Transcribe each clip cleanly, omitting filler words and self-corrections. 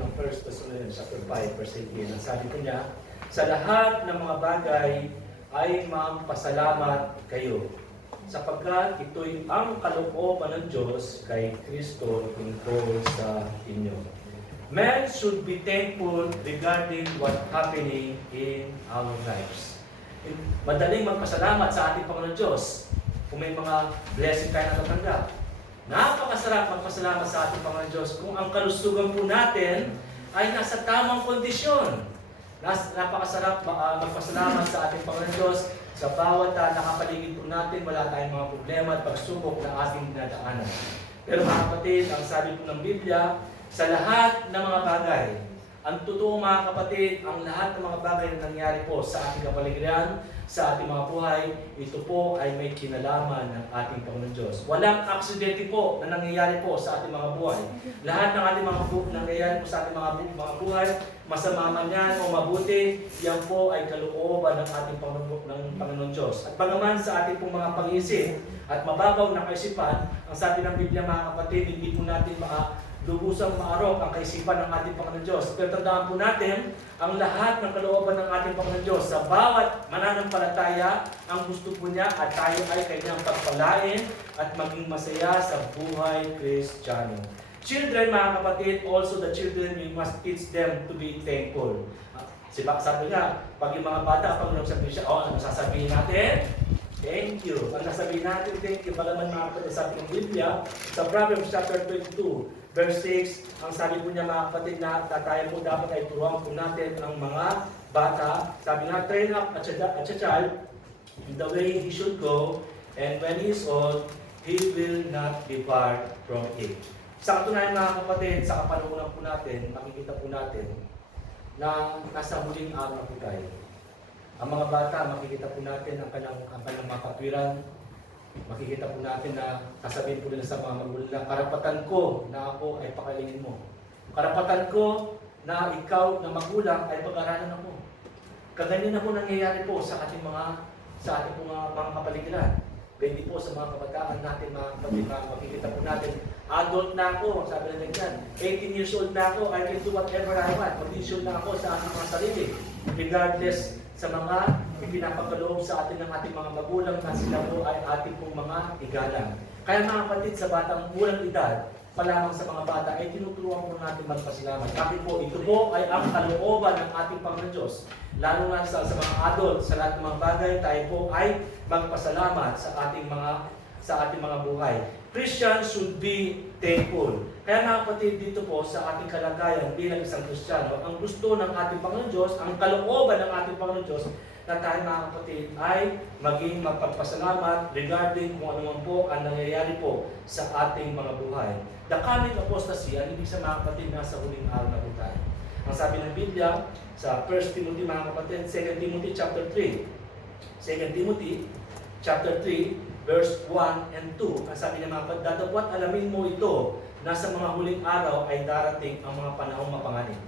ng 1 Thessalonians chapter 5, verse 18. Ang sabi ko niya, sa lahat ng mga bagay ay magpasalamat kayo, sapagkat ito'y ang kalooban ng Diyos kay Kristo tungkol sa inyo. Men should be thankful regarding what happening in our lives. Madaling magpasalamat sa ating Panginoon Diyos kung may mga blessing tayo natatanggap. Napakasarap magpasalamat sa ating Panginoon Diyos kung ang kalusugan po natin ay nasa tamang kondisyon. Napakasarap magpasalamat sa ating Panginoon Diyos sa bawat nakapaligid po natin, wala tayong mga problema at pagsubok na ating dinadaanan. Pero mga kapatid, ang sabi po ng Biblia, sa lahat ng mga bagay, ang totoo mga kapatid, ang lahat ng mga bagay na nangyari po sa ating kapaligiran, sa ating mga buhay, ito po ay may kinalaman ng ating Panginoon Diyos. Walang aksidente po na nangyayari po sa ating mga buhay. Lahat ng ating mga nangyayari po sa ating mga buhay, masama man yan o mabuti, yan po ay kalooban ng ating Panginoon Diyos. At bagaman sa ating pong mga pag-iisip at mababaw na kaisipan, ang sabi ng Biblia mga kapatid, hindi po natin lubusang maarok ang kaisipan ng ating Panginoon Diyos. Pero tandaan po natin, ang lahat ng kalooban ng ating Panginoon Diyos sa bawat mananampalataya, ang gusto po niya at tayo ay kanyang pagpalain at maging masaya sa buhay Kristiyano. Children, mga kapatid, also the children, we must teach them to be thankful. Sabi nga, pag yung mga bata, pag nagsasabihin siya, ano sasabihin natin? Thank you. Ang nasabihin natin, thank you. Bagaman mga kapatid sa ating Biblia, sa Proverbs chapter 22, verse 6, ang sabi po niya mga kapatid na tayo po dapat ay turuan po natin ang mga bata. Sabi nga, train up a child in the way he should go, and when he is old, he will not depart from it. Sa katunayan mga kapatid, sa kapanahonan po natin, makikita po natin na nasa huling araw po tayo. Ang mga bata, makikita po natin ang kanilang mga katwiran. Makikita po natin na sasabihin po nila sa mga magulang, karapatan ko na ako ay pakalingin mo. Karapatan ko na ikaw na magulang ay pag-aralan ako. Kaganyan na po nangyayari po sa ating mga kapaligiran. Pwede po sa mga kabataan natin, makikita po natin, adult na ako, sabi na ganyan, 18 years old na ako, I can do whatever I want. Condition na ako sa ating mga sarili. Regardless sa mga ipinapakaloob sa atin ng ating mga magulang na sila po ay ating pong mga igalang. Kaya mga kapatid, sa batang unang edad, pa lamang sa mga bata, ay tinuturuan po natin magpasalamat. Bakit po? Ito po ay ang kalooban ng ating Panginoon Diyos. Lalo nga sa mga adult, sa lahat ng mga bagay, tayo po ay magpasalamat sa ating mga buhay. Christians should be thankful. Kaya mga kapatid, dito po sa ating kalagayan bilang isang Kristiyano, ang gusto ng ating Panginoon Diyos, ang kalooban ng ating Panginoon Diyos, na tayo mga kapatid ay maging magpagpasalamat regarding kung ano man po ang nangyayari po sa ating mga buhay. The coming apostasy, ang ibig sa mga kapatid, nasa huling araw na po tayo. Ang sabi ng Biblia sa 1 Timothy mga kapatid, 2 Timothy chapter 3. 2 Timothy chapter 3 verse 1 and 2. Ang sabi ng mga kapatid, datapwat alamin mo ito, nasa mga huling araw ay darating ang mga panahong mapanganib.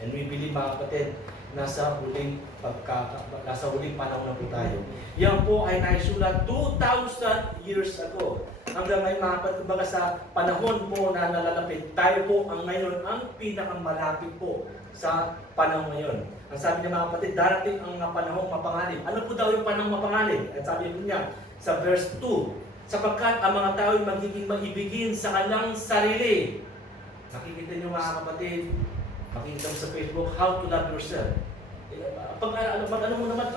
And we believe mga kapatid, nasa huling panahon na po tayo. Yan po ay naisulat 2,000 years ago. Hanggang ngayon mga kapatid, kumbaga sa panahon po na nalalapit, tayo po ang ngayon ang pinakamalapit po sa panahon ngayon. Ang sabi niya mga kapatid, darating ang mga panahong mapanganib. Ano po daw yung panahong mapanganib? At sabi niya sa verse 2, sapagkat ang mga tao ay magiging maibigin sa kanilang sarili. Nakikita niyo mga kapatid, makikita mo sa Facebook, how to love yourself. Ano mo naman,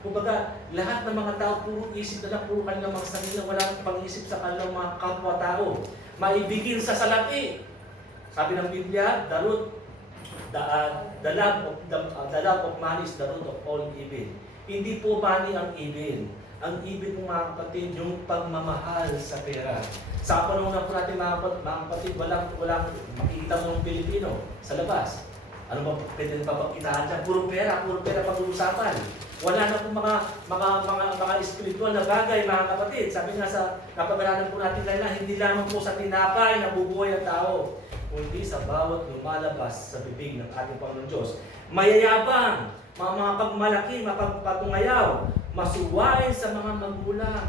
kumbaga, lahat ng mga tao, puro isip na lang, puro kanilang mga sarili, walang pang-isip sa kanilang mga kapwa-tao. Maibigin sa salapi. Sabi ng Biblia, the love of money is the root of all evil. Hindi po money ang evil. Ang evil po mga kapatid, yung pagmamahal sa pera. Sa panahon na po natin mga kapatid, walang makikita mo ng Pilipino sa labas. Ano ba pwede pa pagkitaan dyan? Puro pera pag-uusapan. Wala na pong mga espiritual na bagay mga kapatid. Sabi nga sa napag-aralan po natin kanina, hindi lamang po sa tinapay na bubuhay ang tao, kundi sa bawat lumalabas sa bibig ng ating Panginoon Diyos. Mayayabang, mga pagmalaki, mapagpatungayaw, masuwain sa mga magulang.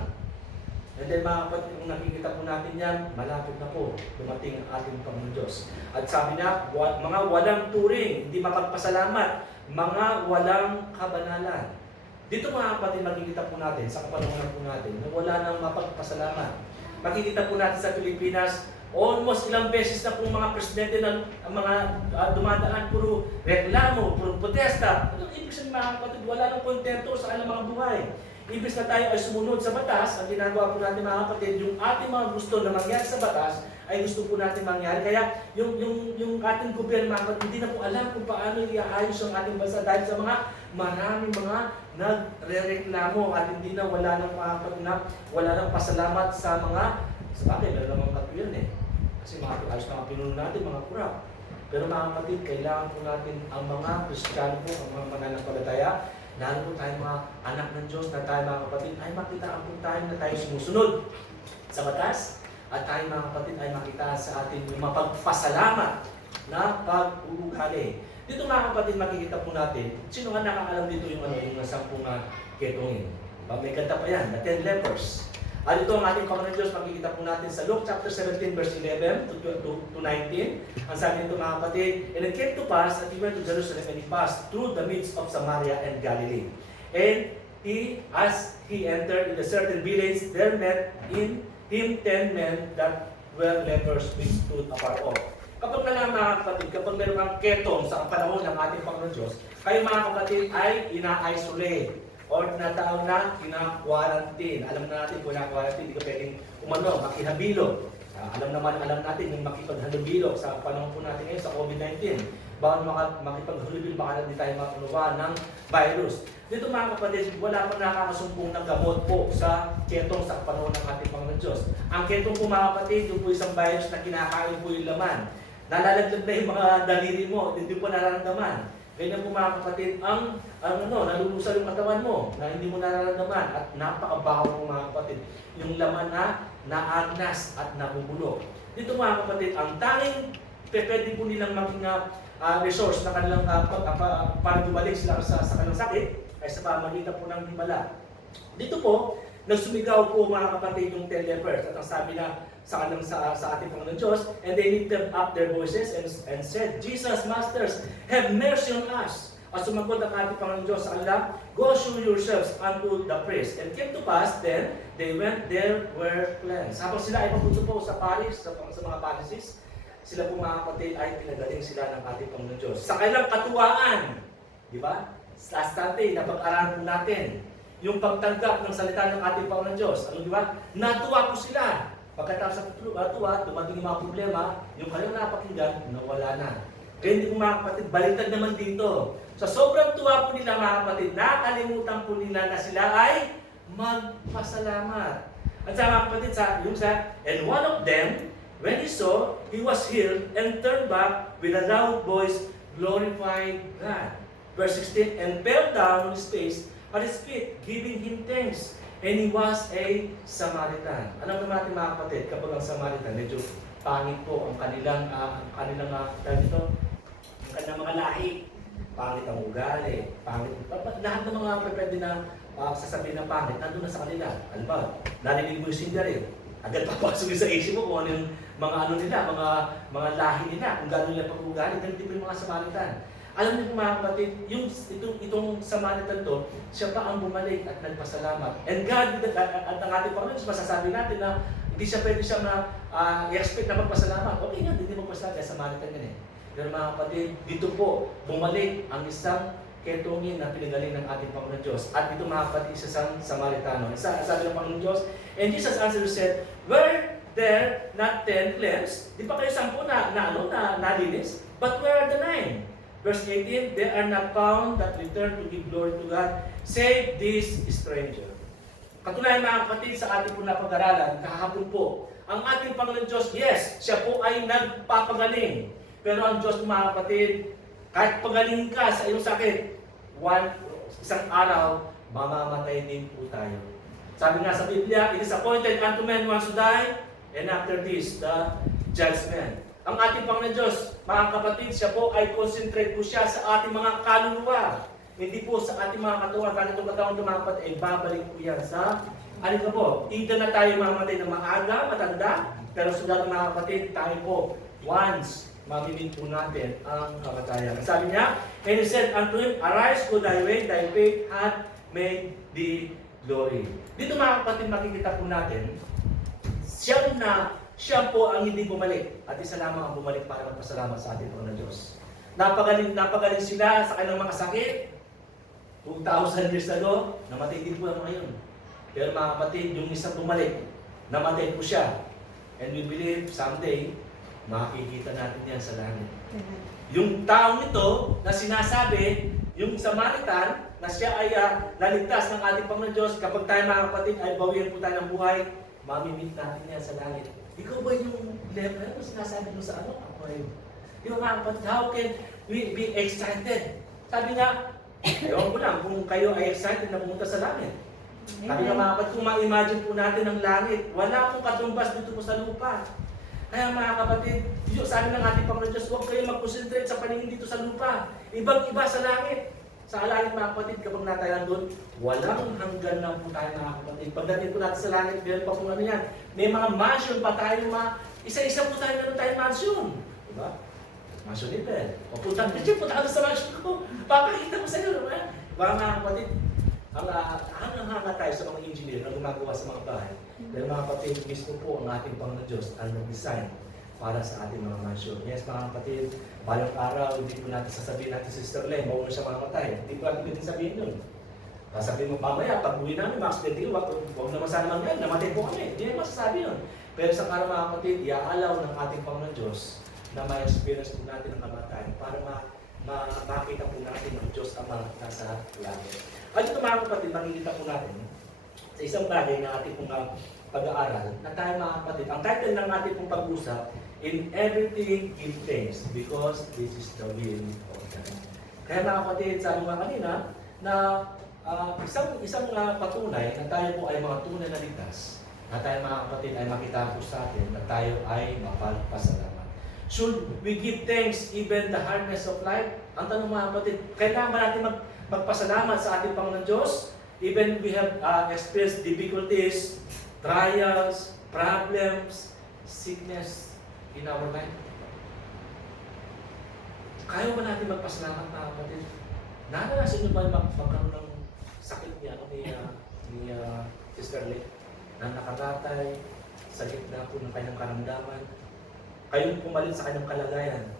And then mga kapatid, kung nakikita po natin yan, malapit na po dumating ang ating Panginoon Diyos. At sabi na, mga walang turing, hindi makapagpasalamat, mga walang kabanalan. Dito mga kapatid, makikita po natin sa kapanahon po natin na wala nang mapagpasalamat. Makikita po natin sa Pilipinas, almost ilang beses na po mga presidente ng mga dumadaan, puro reklamo, puro protesta. Ano ibig sabihin mga kapatid, wala nang kontento sa kanilang mga buhay. Ibig na tayo ay sumunod sa batas, ang ginagawa po natin mga kapatid, yung ating mga gusto na mangyari sa batas, ay gusto po natin mangyari. Kaya yung ating gobyerno mga kapatid, hindi na po alam kung paano iaayos ang ating bansa dahil sa mga maraming mga nagre-reklamo at hindi na wala nang mga kapatid na wala nang pasalamat sa mga, sa bagay, meron namang katuyan eh. Kasi mga ayos na mga pinuno natin, mga kurap. Pero mga kapatid, kailangan po natin ang mga Kristiyano po, ang mga mananampalataya, lalo po tayo mga anak ng Diyos na tayo mga kapatid, ay makita ang po tayo na tayo sumusunod sa batas at tayo mga kapatid ay makita sa atin yung mapagpasalamat na pag-uugali. Dito mga kapatid, makikita po natin, sino nga nakakalam dito yung yung 10 ketongin? May kanta pa yan, the 10 lepers. At ito ang ating Panginoon Diyos, makikita po natin sa Luke chapter 17 verse 11 to 19. Ang sabi nito mga kapatid, and it came to pass that he went to Jerusalem and he passed through the midst of Samaria and Galilee. And as he entered in a certain village, there met in him 10 men that were lepers which stood afar off. Kapag na lang mga kapatid, kapag meron kang ketong sa panahon ng ating Panginoon Diyos, kayo mga kapatid ay ina-isolate or tinatawag na kina-quarantine. Alam na natin kung na-quarantine, hindi ka pwedeng makihabilo. Alam natin yung makipaghalubilo sa panahon po natin ngayon sa COVID-19. Bawal makipaghalubilo, baka hindi tayo makunuha ng virus. Dito mga kapatid, wala pa nakakasumpong ng gamot po sa ketong sa panahon ng ating Panginoon Diyos. Ang ketong po mga kapatid, yung po isang virus na kinakain po yung laman. Nalalaglag na yung mga daliri mo, hindi po nararamdaman. Ganyan po mga kapatid, nalulusaw yung katawan mo na hindi mo nararamdaman at napakabaho po mga kapatid. Yung laman na naagnas at nabubulok. Dito mga kapatid, ang tanging pwede po nilang maging resource na kanilang para bumalik sila sa kanilang sakit ay sa pamagitan po ng himala. Dito po, nagsumigaw po mga kapatid yung 10 lepers at ang sabi na sa ating Panginoon Diyos, and they lifted up their voices and said, Jesus, Masters, have mercy on us. At sumagot ang ating Panginoon Diyos sa kanila, go show yourselves unto the priest. And came to pass, then, they went there were cleansed. Habang sila ay papunto po sa Paris, sa mga Pharisees, sila po mga kapatid ay pinagaling sila ng ating Panginoon Diyos. Sa kanilang katuwaan, di ba? Last Sunday, napag-aralan po natin yung pagtanggap ng salita ng ating Panginoon Diyos. Ano di ba? Natuwa po sila. Pagkatapos sa tuwa, dumating yung mga problema, yung kanilang napakinggan, nawala na. Kaya hindi ko mga kapatid, baliktad naman dito. Sa sobrang tuwa po nila mga kapatid, nakalimutan po nila na sila ay magpasalamat. At sa mga kapatid, and one of them, when he saw, he was healed and turned back with a loud voice, glorified God. Verse 16, and fell down on his face at his feet, giving him thanks. And he was a Samaritan. Alam naman natin mga kapatid, kapag ang Samaritan, medyo pangit po ang kanilang mga lahi. Pangit ang ugali, pangit. Lahat ng mga pwede na sasabihin ng pangit, nandun na sa kanila. Alam ba, narinig mo yung singer eh. Agad papasok sa isip mo kung ano yung mga lahi nila, kung gano'n nila pag-ugali, ganito po yung mga Samaritan. Alam niyo mga kapatid, itong Samaritan to, siya pa ang bumalik at nagpasalamat. And God, at ang ating Panginoon, masasabi natin na hindi siya pwede siya i-expect na magpasalamat. Okay nga, hindi magpasalamat, kaya Samaritan yan eh. Pero mga kapatid, dito po, bumalik ang isang ketongin na pinagaling ng ating Panginoon Diyos. At ito mga kapatid, isang Samaritano. Sabi ng Panginoon Diyos, and Jesus answered and said, were there not 10 cleansed? Di pa kayo 10 na nalinis? But where are the 9? Verse 18, they are not found that return to give glory to God, save this stranger. Katunayan mga kapatid, sa ating po napag-aralan, kahapon po, ang ating Panginoon Diyos, yes, siya po ay nagpapagaling. Pero ang Diyos mga kapatid, kahit pagaling ka sa iyong sakit, isang araw, mamamatay din po tayo. Sabi nga sa Biblia, it is appointed unto men once to die, and after this, the judgment. Ang ating Panginoon Diyos, mga kapatid, siya po ay concentrate po siya sa ating mga kaluluwa. Hindi po sa ating mga katawan. Kahit itong katawan ng mga kapatid, ay babalik po yan sa Ano ka po, either na tayo mamatay ng maaga, matanda, pero sulat mga kapatid, tayo po, once, mamimit po natin ang kamatayan. Sabi niya, and he said unto him, arise, go thy way, thy faith hath made thee glory. Dito mga kapatid, makikita po natin, siya po ang hindi bumalik. At isa lamang ang bumalik para magpasalamat sa ating Panginoon Diyos. Napagaling sila sa kanilang mga sakit. 2,000 years ago, namatay din po ang mga yun. Pero mga kapatid, yung isang bumalik, namatay po siya. And we believe someday, makikita natin yan sa langit. Yung taong ito na sinasabi, yung Samaritan, na siya ay naligtas ng ating Panginoon Diyos, kapag tayo mga kapatid ay bawian po tayo ng buhay, mamimit natin yan sa langit. Ikaw ba yung leper? Ano sinasabi mo sa ano? Ako ay yung mga kapatid, how can we be excited? Sabi nga, ewan ko lang kung kayo ay excited na pumunta sa langit. Sabi nga mga kapatid, kung ma-imagine po natin ang langit, wala pong katumbas dito po sa lupa. Kaya mga kapatid, sabi ng ating Panginoon Diyos, huwag kayo mag-concentrate sa paningin dito sa lupa. Ibang-iba sa langit. Sa langit mga kapatid, kapag natayan doon, walang hanggan na po tayo mga kapatid. Pagdating po natin sa langit, meron pa po ano yan. May mga mansion pa tayo, isa-isa po tayo, meron tayong mansion. Diba? Mansion level. O punta ka sa mansion ko. Papakita mo sa iyo. Diba mga kapatid? Hanga tayo sa mga engineer na gumagawa sa mga bahay. Dahil mga kapatid, mismo po ang ating Panginoon Diyos ang nag-design para sa ating mga mansion. Yes, mga kapatid, balang araw, hindi po natin sasabihin natin, Sister Len, mauna siya makamatay. Hindi po natin pwedeng sabihin yun. Sabihin mo, mamaya, pag uwi namin, ma-accident huwag naman sana mangyari, namatay po kami. Hindi naman masasabi yun. Pero sa araw mga kapatid, iaalaw ng ating Panginoon Diyos na may experience po natin ng kamatayan para makita po natin ang Diyos Ama nasa langit. At ito mga kapatid, makikita po natin sa isang bagay na ating pong pag-aaral na tayo mga kapatid. Ang title ng ating pong pag-usap, In Everything Give Thanks because this is the will of God. Kaya mga kapatid, sabi nga kanina na isang patunay na tayo po ay mga tunay na ligtas, na tayo mga kapatid ay makita po sa atin na tayo ay mapagpasalamat. Should we give thanks even the hardness of life? Ang tanong mga kapatid, kailangan ba natin magpasalamat sa ating Panginoon Diyos? Even we have experienced difficulties, trials, problems, sickness in our life. Kaya ba natin magpasalamat mga kapatid? Naranasan nyo ba magkaroon ng sakit niya ni Sister Lee? Na nakatatay sa gitna po ng kanyang karamdaman? Kayong pumalit sa kanyang kalagayan?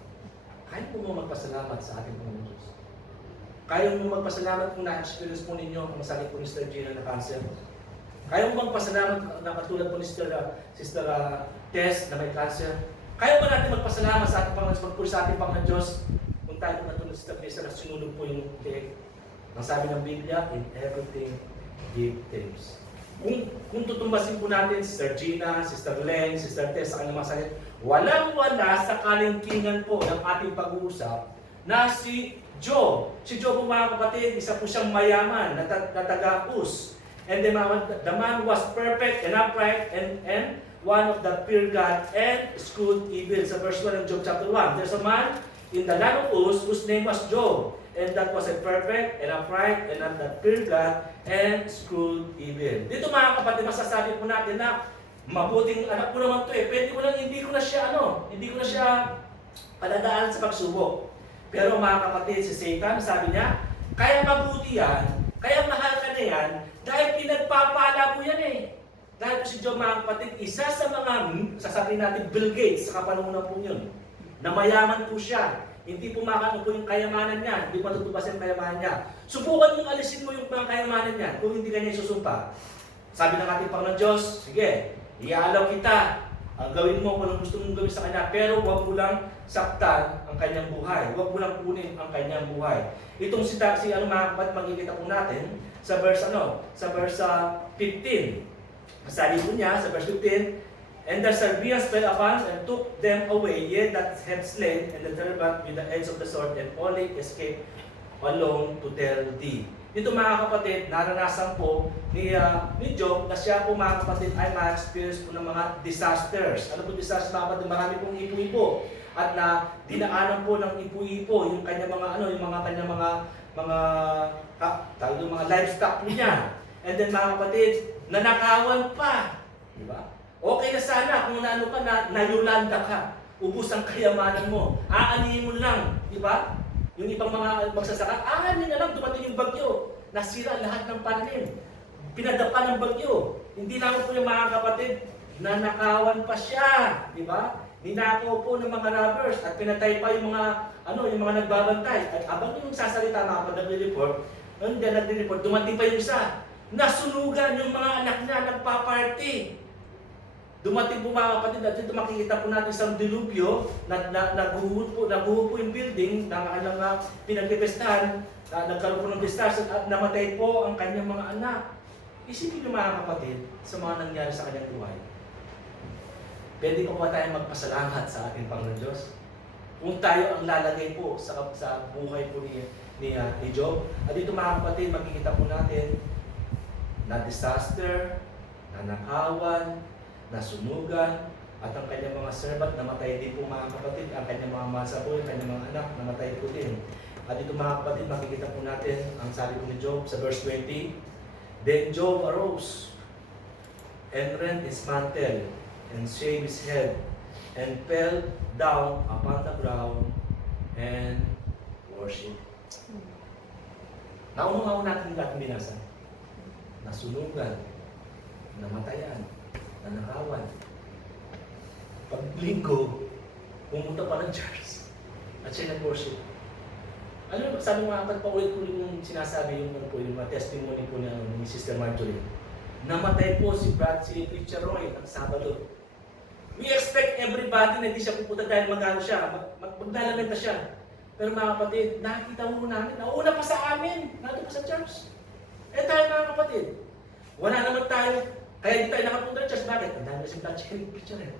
Kaya mo magpasalamat sa ating Panginoon Diyos? Kaya mo magpasalamat kung na-experience po ninyo ang sakit po ni Sister Gina na cancer? Kaya mo magpasalamat na katulad po ni Sister Tess na may cancer? Kaya mo natin magpasalamat sa ating Panginoon Diyos kung tayo po natulad si Sister Tess na sinulog po yung tiyak? Ang sabi ng Biblia, in everything give thanks. Kung tutumbasin po natin Sister Gina, Sister Len, Sister Tess sa kanyang mga sakit, walang-wala sa kalingkingan po ng ating pag-uusap na si Job. Si Job po mga kapatid, isa po siyang mayaman na taga-Uz. And the man was perfect and upright and one of the fear God and eschewed evil. Sa verse 1 of Job chapter 1, there's a man in the land of Uz whose name was Job. And that was a perfect and upright and not that fear God and eschewed evil. Dito mga kapatid, masasabi po natin na mabuting anak ko naman ito pwede ko lang, hindi ko na siya paladaan sa pagsubok. Pero mga kapatid, si Satan, sabi niya, kaya mabuti yan, kaya mahal ka na yan, dahil pinagpapala mo yan eh. Dahil po si Job mga kapatid, isa sa mga, sasabihin natin, Bill Gates, sa kapanahonan po yun, na mayaman po siya. Hindi po makano po yung kayamanan niya, hindi matutubasin ang kayamanan niya. Subukan mong alisin mo yung mga kayamanan niya kung hindi ka niya isusumpa. Sabi ng ating Panginoon Diyos, sige, iaalaw kita. Ang gawin mo kung anong gusto mong gawin sa Kanya, pero huwag mo lang saktan ang Kanyang buhay. Huwag mo lang kunin ang Kanyang buhay. Itong si mga kapatid, magkikita po natin sa verse 15. Sabi po niya sa verse 15, and the Serbians fell upon and took them away, yet that had slain, and the servant with the edge of the sword, and only escaped alone to tell thee. Dito mga kapatid, naranasan po ni Job na siya po mga kapatid ay ma-experience po ng mga disasters. Ano po disasters mga kapatid? Marami pong ipo-ipo. At na dinaanan po ng ipo-ipo yung kanya mga mga livestock po niya. And then mga kapatid, nanakawan pa. Di ba? Okay na sana kung naano ka, nayulanda ka. Ubus ang kayamanan mo. Aanihin mo lang. Di ba? Yung ibang mga magsasaka, aanin na lang, dumating yung bagyo. Nasira lahat ng pananim. Pinadapa ng bagyo. Hindi lang po yung mga kapatid, nanakawan pa siya. Di ba? Ninakaw po ng mga robbers at pinatay pa yung mga nagbabantay. At abang yung sasalita mga kapag nagre-report, dumating pa yung isa. Nasunugan yung mga anak niya, nagpa-party. Dumating po mga kapatid, at dito makikita po natin sa dilubyo, naguho po yung building, pinagpipestahan, nagkaroon po ng pistas at namatay po ang kanyang mga anak. Isipin niyo mga kapatid, sa mga nangyari sa kanyang buhay. Pwede pa ba tayong magpasalamat sa ating Panginoon Diyos? Kung tayo ang lalagay po sa buhay po ni Job. At dito mga kapatid, makikita po natin na disaster, nanakawan, nasunugan, at ang kanyang mga servant namatay din po mga kapatid, ang kanyang mga masaboy, ang kanyang mga anak namatay po din. At ito mga kapatid, makikita po natin ang sabi po ni Job sa verse 20. Then Job arose and rent his mantle and shaved his head and fell down upon the ground and worship. Naunang natin yung dating binasa. Nasunugan, namatayan, nanakawan. Paglinggo, pumunta pa ng church at siya nag-worship. Ano, sabi mga kapatid, paulit-ulit yung sinasabi yung mga testimony po ni Sister Marjorie. Namatay po si Preacher Roy ng Sabado. We expect everybody na hindi siya pupunta dahil maglalamenta siya. Pero mga kapatid, nakita mo namin, nauna pa sa amin, nato pa sa church. Eh tayo mga kapatid, wala naman tayo, kaya hindi tayo nakapunta ng church. Bakit? Ang dami na si Preacher eh.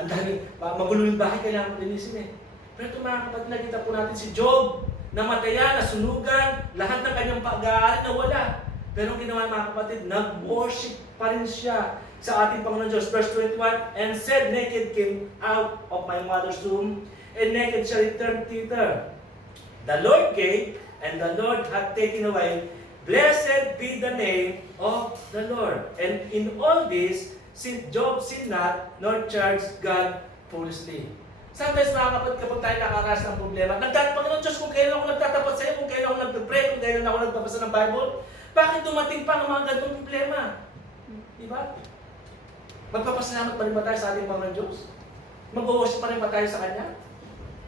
Ang dami, magulo yung bahay, kailangan ko linisin eh. Pero ito mga kapatid, nakita po natin si Job, namatayan, nasunugan, lahat ng kanyang pag-aaral nawala. Pero ang ginawa mga kapatid, nag-worship pa rin siya sa ating Panginoon Diyos. Verse 21, and said, naked came out of my mother's womb, and naked shall return thither. The Lord gave, and the Lord hath taken away. Blessed be the name of the Lord. And in all this, since Job sinned not, nor charged God foolishly. Sometimes mga kapatid, kapag tayo nakaranas ng problema, Panginoon Diyos, kung kailan ako nagtatapat sa iyo, kung kailan ako nagpe-pray, kung kailan ako nagbabasa ng Bible, bakit dumating pa ng mga ganitong problema? Diba? Magpapasalamat pa rin ba tayo sa ating Panginoon Diyos? Mag-worship pa rin ba tayo sa Kanya?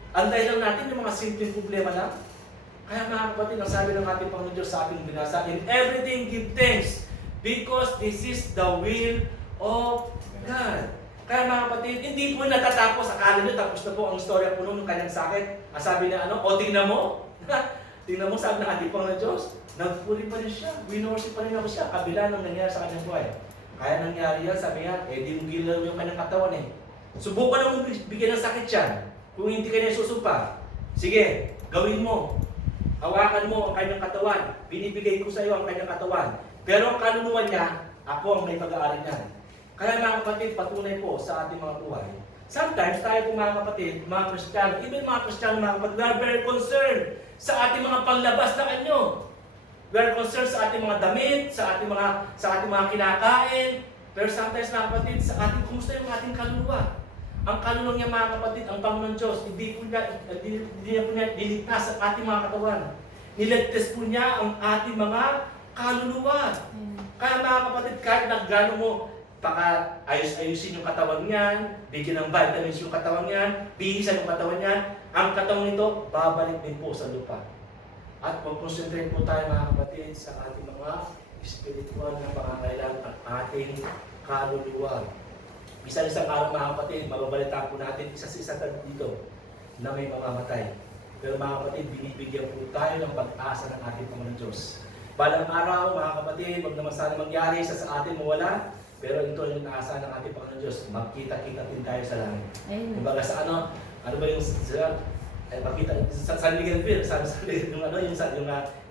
Antay lang natin yung mga simpleng problema lang. Kaya mga kapatid, ang sabi ng ating Panginoon Diyos sa ating binasa, in everything give thanks, because this is the will of God. Kaya mga kapatid, hindi po natatapos. Akala nyo, tapos na po ang istorya po nung kanyang sakit. Sabi na o tingnan mo. Tingnan mo, sabi ng ating Panginoon Diyos, nagpuri pa rin siya. Winorship pa rin ako siya, kabila ng nangyari sa kanyang buhay. Kaya nangyari yan, sabi nga, di mo gilaw yung kanyang katawan eh. Subukan na mo bigyan ng sakit yan. Kung hindi ka niya susumpa, sige, gawin mo. Hawakan mo ang kanyang katawan. Binibigay ko sa iyo ang kanyang katawan. Pero ang kaluluwa niya, ako ang may pag-aaral niyan. Kaya mga kapatid, patunay po sa ating mga buhay. Sometimes tayo po mga kapatid, mga Kristiyano, even mga Kristiyano mga kapatid, we are very concerned sa ating mga panlabas na anyo. We are concerned sa ating mga damit, sa ating mga kinakain. Pero sometimes mga kapatid, sa ating kumusta yung ating kaluluwa. Ang kaluluwa niya mga kapatid, ang Panginoon Diyos, hindi po niya niligtas ang ating mga katawan. Niligtas po niya ang ating mga kaluluwa. Kaya mga kapatid, kahit nagano mo, baka ayusin yung katawan niyan, bigyan ng vitamins yung katawan niyan, bihisan yung katawan niyan, ang katawan nito, babalik din po sa lupa. At mag-concentrate po tayo mga kapatid sa ating mga spiritual na pangangailangan at ating kaluluwa. Isang araw mga kapatid, mababalita po natin isa dito na may mamamatay. Pero mga kapatid, binibigyan po tayo ng pag-asa ng ating Panginoon Diyos. Balang araw mga kapatid, wag naman sana mangyari sa atin mawala. Pero ito yung naasahan ng ating Panginoon Diyos, magkita-kita din tayo sa langit. Kumbaga sa ano ba yung makita sa San Miguel Field,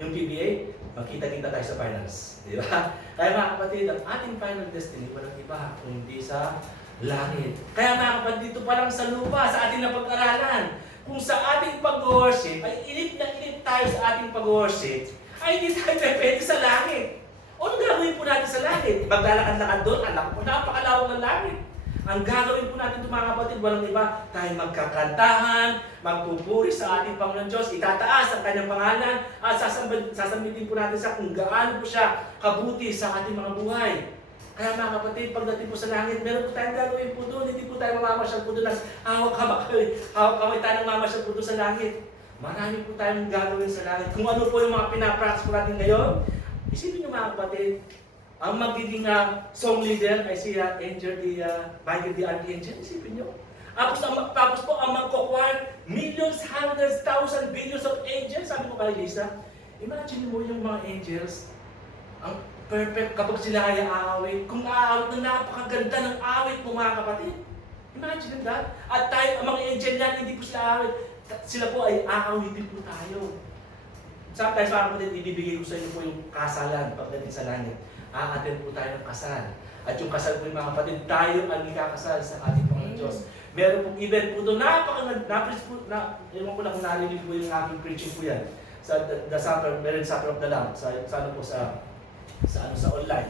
yung PBA, magkita-kita tayo sa finals. Di ba? Kaya mga kapatid, ang ating final destiny, walang iba, kundi sa langit. Kaya mga kapatid, dito pa lang sa lupa, sa ating napag-aralan, kung sa ating pag-worship, ay init na init tayo sa ating pag-worship, ay hindi tayo pwede sa langit. O Anong gagawin po natin sa langit? Maglalakad-lakad doon, anak po, napakalawak ng langit. Ang gagawin po natin ito mga kapatid, walang iba, tayo magkakantahan, magpupuri sa ating Panginoon Diyos, itataas ang kanyang pangalan, at sasambitin po natin sa kung gaano po siya kabuti sa ating mga buhay. Kaya mga kapatid, pagdating po sa langit, meron po tayong gagawin po doon, hindi po tayo mamamasyal po doon, hawak kamay tayo ng mamasyal po doon sa langit. Marami po tayong gagawin sa langit. Kung ano po yung mga pinapractice po natin ngayon, isipin niyo mga kapatid, ang magiging song leader ay si Michael the Archangel. Isipin nyo. Tapos po, ang magkukwar, millions, hundreds, thousands, billions of angels. Sabi ko kay Lisa, imagine mo yung mga angels, ang perfect kapag sila ay aawit. Kung aawit na napakaganda ng awit mo mga kapatid. Imagine that. At tayo, ang mga angel niyan, hindi po sila aawit. Sila po ay aawitin po tayo. Sometimes mga kapatid, ibibigay ko sa inyo po yung kasalan pagdating sa langit. Aaten po tayo ng kasal. At yung kasal po yung mga kapatid, tayo ang ikakasal sa ating Panginoon Diyos. Meron pong event po doon, ewan ko na kung narinig po yung aking preaching po yan. Sa the Supper, meron Supper of the Lamb, sa online.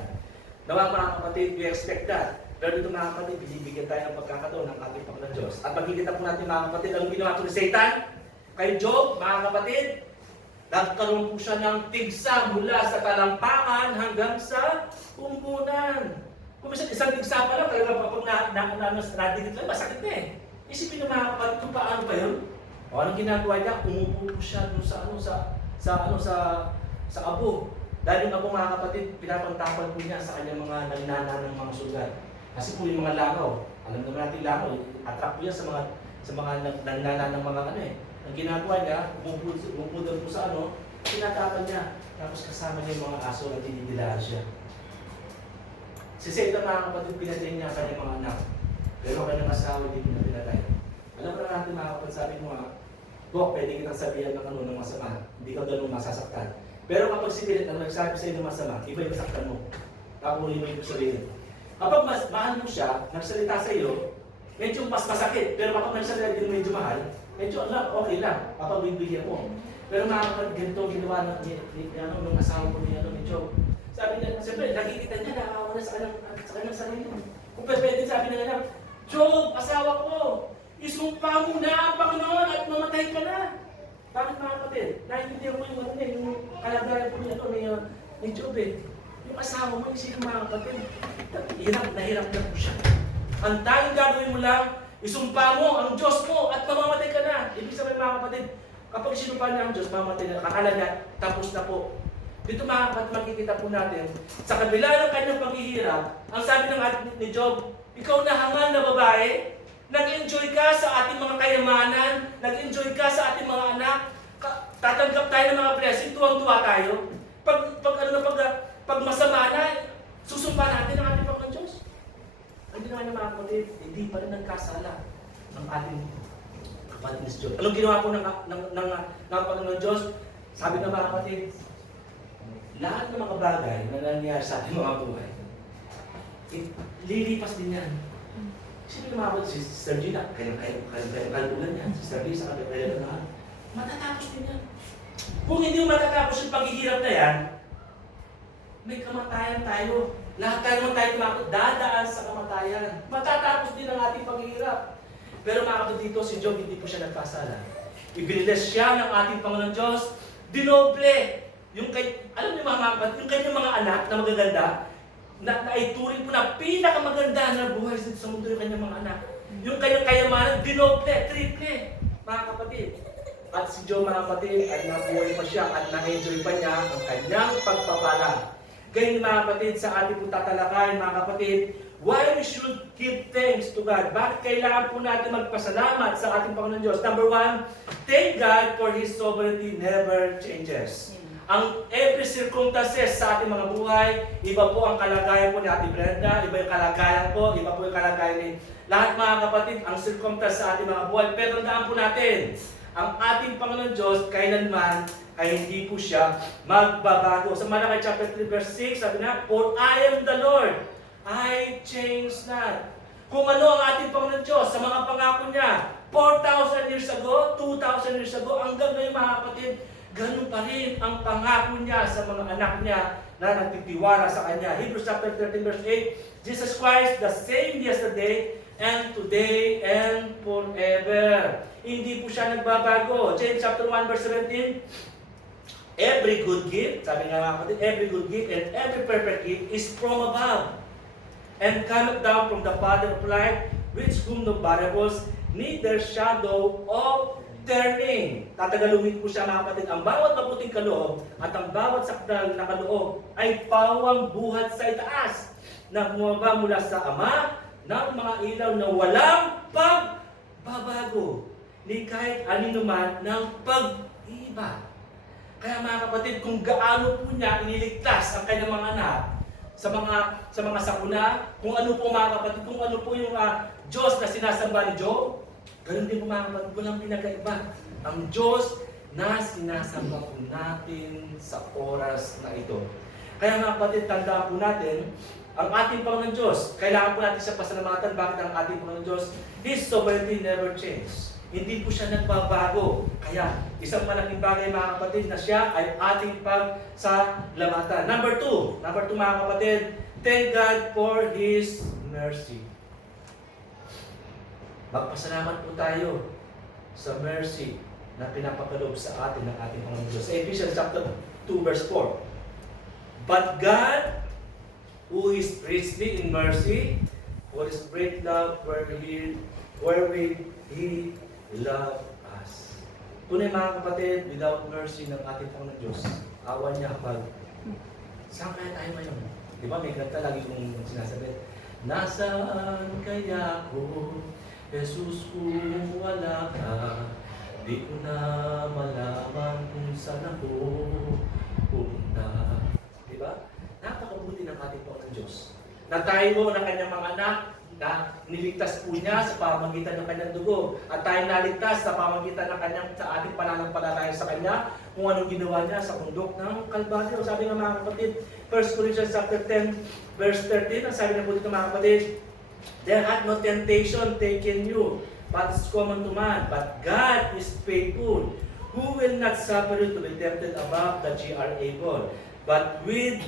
Nawa mga kapatid, we expect that. Pero dito mga kapatid, binibigyan tayo ng pagkakataon ng ating Panginoon Diyos. At magkikita po natin mga kapatid, anong ginawa po ni Satan? Kay Job, mga kapatid, nagkaroon po siya ng tigsa mula sa talampakan hanggang sa umbunan. Kung isang tigsa pa lang, talaga kapag nadikit lang, masakit na eh. Isipin ng mga kapatid kung paano pa yun. O anong ginagawa niya? Umupo po siya doon sa abo. Dahil yung abo mga kapatid, pinapantapan po niya sa kanyang mga nalinana ng mga sugat. Kasi po yung mga langaw, alam naman natin langaw, attract po yan sa mga nalinana ng mga Ang ginagawa niya, umupo doon po sa tinatapan niya. Tapos kasama niya yung mga aso na dinidilaan siya. Si Satan mga kapatid, pinatay niya kanyang mga anak. Pero kanyang asawa hindi ko na pinatay. Alam mo na natin mga kapatid, sabi mo Bok, pwede kitang sabihan ng masama. Hindi ka ganun masasaktan. Pero kapag si Pilit ang nagsabi sa iyo ng masama, iba yung masaktan mo. Tapos mo yung sabihin. Kapag mahal mo siya, nagsalita sa iyo, medyo mas masakit. Pero kapag nagsalita din medyo mahal, medyo okay lang, papagbibigyan mo. Pero mga kapag ganito ginawa ng asawa ko ni Job. Sabi niya, siyempre, nakikita niya, nakawa na sa kanyang sarili. Kung pwede sabi na Job, asawa ko, isumpa mo na ang Panginoon at mamatay ka na. Bakit mga kapatid? Naintindihan mo yung kalagayan po ni Job eh. Yung asawa mo, isipin mga kapatid, nahirap na po siya. Ang tayong gagawin mo lang, isumpa mo ang Diyos mo at mamamatay ka na. Ibig sabihin mga kapatid, kapag sinumpa niya ang Diyos, mamamatay na. Akala niya, tapos na po. Dito mga kapatid, makikita po natin, sa kabila ng kanyang paghihirap, ang sabi ni Job, ikaw na hangal na babae, nag-enjoy ka sa ating mga kayamanan, nag-enjoy ka sa ating mga anak, tatanggap tayo ng mga blessing, tuwang-tuwa tayo. Pag masama na, susumpa natin ang ating Panginoon Diyos. Hindi naman mga kapatid, hindi pa rin nagkasala ng ating kapatid ni Diyos. Anong ginawa po ng Panginoon Diyos? Sabi ng mga kapatid, lahat ng mga bagay na nangyayari sa ating mga buhay, lilipas din yan. Sino yung mga kapatid? Si Sister Gina, kayang kalbulan yan. Si Sister Lisa, kayang lahat. Matatapos din yan. Kung hindi mo matatapos yung paghihirap na yan, may kamatayan tayo. Lahat tayo naman tayo dadaan sa kamatayan. Matatapos din ang ating paghihirap. Pero mga kapatid dito, si Job hindi po siya nagkasala. Ibiniles siya ng ating Panginoon Diyos, dinoble. Alam niyo mga kapatid, yung kanyang mga anak na magaganda, na ituring po na pinakamaganda na buhay sa mundo yung kanyang mga anak. Yung kanyang kayamanan, dinoble, triple, mga kapatid. At si Job mga kapatid, ay nabuhay pa siya at na-enjoy pa niya ang kanyang pagpapala. Ganyan mga kapatid, sa ating pong tatalakayin mga kapatid, why we should give thanks to God. Bakit kailangan po natin magpasalamat sa ating Panginoon Diyos? Number one, thank God for His sovereignty never changes. Ang every circumstances sa ating mga buhay, iba po ang kalagayan po ni Ate Brenda, iba yung kalagayan po, iba po yung kalagayan ni lahat mga kapatid, ang circumstances sa ating mga buhay. Pero tandaan po natin, ang ating Panginoon Diyos, kailanman ay hindi po siya magbabago. Sa Malakay chapter 3 verse 6, sabi na, for I am the Lord, I change not. Kung ano ang ating Panginoon Diyos sa mga pangako niya, 4,000 years ago, 2,000 years ago, hanggang ngayon mga kapatid, ganun pa rin ang pangako niya sa mga anak niya na nagtitiwala sa Kanya. Hebrews chapter 13 verse 8, Jesus Christ the same yesterday and today and forever. Hindi po siya nagbabago. James chapter 1 verse 17, every good gift, sabi nga mga kapatid, every good gift and every perfect gift is from above and cometh down from the Father of light, which whom no variables, neither shadow of turning. Tatagalungin po siya mga kapatid. Ang bawat mabuting kaloob at ang bawat sakdal na kaloob ay pawang buhat sa itaas na bumaba mula sa Ama ng mga ilaw na walang pagbabago ni kahit anino man ng pag-iba. Kaya mga kapatid, kung gaano po niya iniligtas ang kanyang mga anak sa mga sakuna, kung ano po mga kapatid, kung ano po yung Diyos na sinasamba ni Job, ganun din po mga kapatid, walang pinagkaiba. Ang Diyos na sinasamba po natin sa oras na ito. Kaya mga kapatid, tandaan po natin, ang ating Panginoon Diyos, kailangan po natin siya pasalamatan. Bakit ang ating Panginoon Diyos? His sovereignty never changes. Hindi po siya nagbabago. Kaya, isang malaking bagay mga kapatid na siya ay ating pagsalamatan. Number two mga kapatid, thank God for His mercy. Magpasalamat po tayo sa mercy na pinapakalob sa atin ng ating Panginoon Diyos. Ephesians chapter 2 verse 4. But God, who is richly in mercy, for His great love wherewith He loved us. Tunay mga kapatid, without mercy ng ating Panginoon Diyos, awan niya kapag saan kaya tayo ngayon? Di ba may kanta lagi kong sinasabi, nasaan kaya ako? Jesus, kung wala ka, di ko na malaman kung saan ako pupunta. Diba? Napakabuti ng ating Panginoon Diyos. Na tayo ng kanyang mga anak, na niligtas po niya sa pamamagitan ng kanyang dugo. At tayo naligtas sa pamamagitan ng kanyang, sa ating pananampalataya sa kanya, kung anong ginawa niya sa bundok ng Kalbaryo. Sabi nga mga kapatid, 1 Corinthians chapter 10, verse 13, ang sabi na po dito mga kapatid, there hath no temptation taken you, but is common to man. But God is faithful, who will not suffer you to be tempted above that ye are able. But with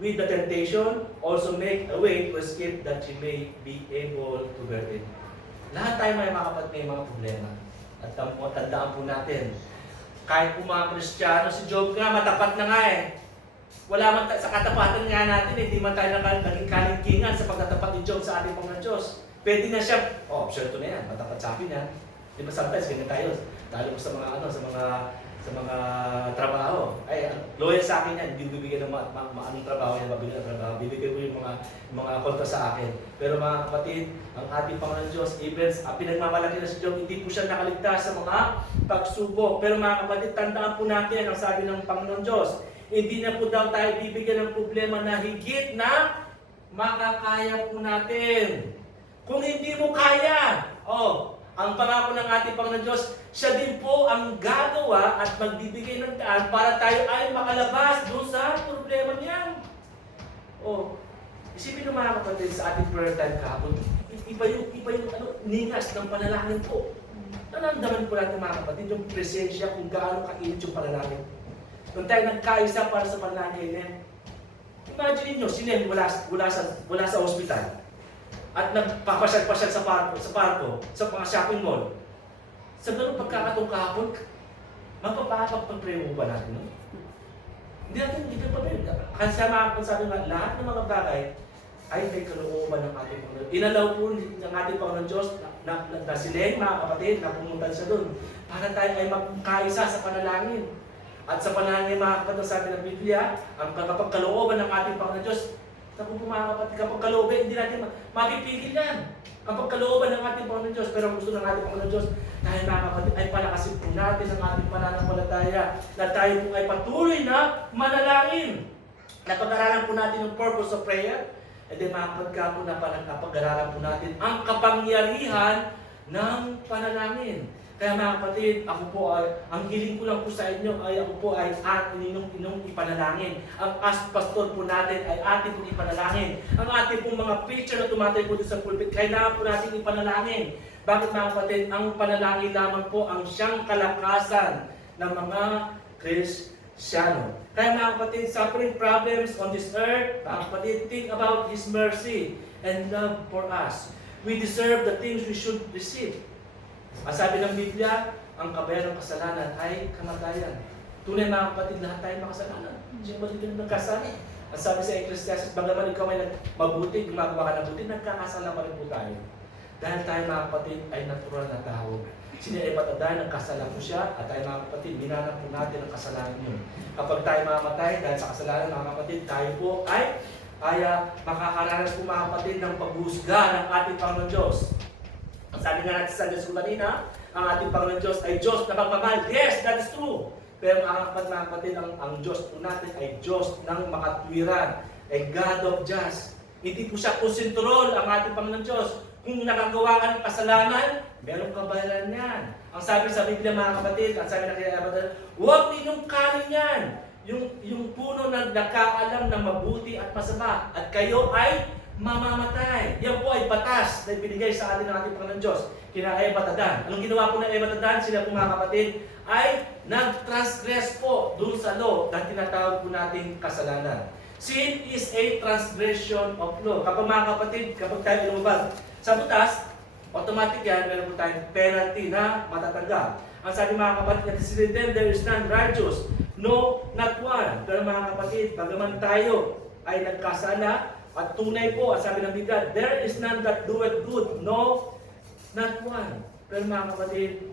the temptation, also make a way to escape that ye may be able to bear it. Lahat tayo may mga problema. At tandaan po natin, kahit po mga Kristiyano, si Job nga, matapat na nga eh. Wala man sa katapatan nga natin, hindi man tayo naging kalingkingan sa pagtatapat ni Job sa ating Panginoon Diyos. Pwede na siya, sure to na yan, matapat sa akin yan. Di ba sometimes, ganyan tayo, lalo ko sa mga trabaho. Ay, loyal sa akin yan, hindi bibigyan ng anong trabaho yan, mabigyan ng trabaho. Bibigyan ko yung mga kontra sa akin. Pero mga kapatid, ang ating Panginoon Diyos, even pinagmamalaki na si Job, hindi po siya nakaligtas sa mga pagsubok. Pero mga kapatid, tandaan po natin ang sabi ng Panginoon Diyos, hindi na po daw tayo bibigyan ng problema na higit na makakaya po natin. Kung hindi mo kaya, ang pangako ng ating Panginoon Diyos, siya din po ang gagawa at magbibigay ng daan para tayo ay makalabas doon sa problema niyan. Isipin nyo mga kapatid sa ating prayer time kahapon, iba yung ningas ng panalangin po. Nanandaman po natin mga kapatid yung presensya kung gaano kainit yung panalangin. Nung tayo nagkaisa para sa panalangin niya, imagine nyo, sinem wala sa ospital at nagpapasyal-pasyal sa parko, sa mga shopping mall. Sa ganung pagkakataong kahapon, magpapapag-pray mo ba natin? No? Hindi pa rin. Kasi sabi nga, lahat ng mga bagay ay may kalooban ng ating Panginoon. Inalaw po ng ating Panginoon Diyos na sileng mga kapatid, na pumunta siya doon para tayo ay magkaisa sa panalangin. At sa panalangin mga kapatid, sabi ng Biblia, ang kapag kalooban ng ating Panginoon Diyos, mga kapatid, kapag kalooban, hindi natin mapipigil yan. Kapag kalooban ng ating Panginoon Diyos, pero gusto ng ating Panginoon Diyos, dahil mga kapatid, ay palakasin po natin ang ating pananampalataya na tayo po ay patuloy na manalangin. Napag-aralan po natin yung purpose of prayer, and then mga kapatid po napag-aralan po natin ang kapangyarihan ng panalangin. Kaya mga kapatid, ako po ay, ang hiling ko lang po sa inyo ay ako po ay inyong ipanalangin. Ang pastor po natin ay ating pong ipanalangin. Ang ating pong mga preacher na tumatay po sa pulpit, kailangan po natin ipanalangin. Bakit mga kapatid, ang panalangin lamang po ang siyang kalakasan ng mga siya, no? Kaya mga kapatid, suffering problems on this earth, mga kapatid, think about His mercy and love for us. We deserve the things we should receive. Ang sabi ng Biblia, ang kabayaran ng kasalanan ay kamatayan. Tunay mga kapatid, lahat tayo makasalanan. Sino ba dito nagkasala? Ang sabi sa Ecclesiastes, bagaman ikaw ay mabuti, gumagawa ka ng buti, nagkakasala pa rin po tayo. Dahil tayo mga kapatid ay natural na tao. Sino ay matadaan, nagkasala po siya, at tayo mga kapatid, minanap po natin ang kasalanan yun. Kapag tayo mamatay dahil sa kasalanan mga kapatid, tayo po ay makakaranas po mga kapatid ng paghuhusga ng ating Panginoon Diyos. Ang sabi nga natin sa Sunday School kanina, ang ating Panginoon Diyos ay Diyos na magmamahal. Yes, that is true. Pero mga kapatid, ang Diyos po natin ay Diyos ng makatwiran, ay God of just. Hindi po siya konsentrol ang ating Panginoon Diyos. Kung nakagawa ka ng kasalanan, meron kabayaran yan. Ang sabi sa Biblia mga kapatid, ang sabi na kay Abraham, huwag ninyong kanin yan. Yung puno na nakaalam ng mabuti at masama, at kayo ay mamamatay. Yan po ay batas na ibinigay sa atin ng ating Panginoon Diyos. Kina Eva at Adan. Anong ginawa po ng Eva at Adan? Sila po mga kapatid ay nag-transgress po dun sa law na tinatawag po nating kasalanan. Sin is a transgression of law. Kapag mga kapatid, kapag tayo lumabag sa butas, automatic yan, meron po tayong penalty na matatanggap. Ang sabi mga kapatid, at is written, there is none righteous, no, not one. Pero mga kapatid, bagaman tayo ay nagkasala, at tunay po, ang sabi ng Biblia, there is none that doeth good, no, not one. Pero mga kapatid,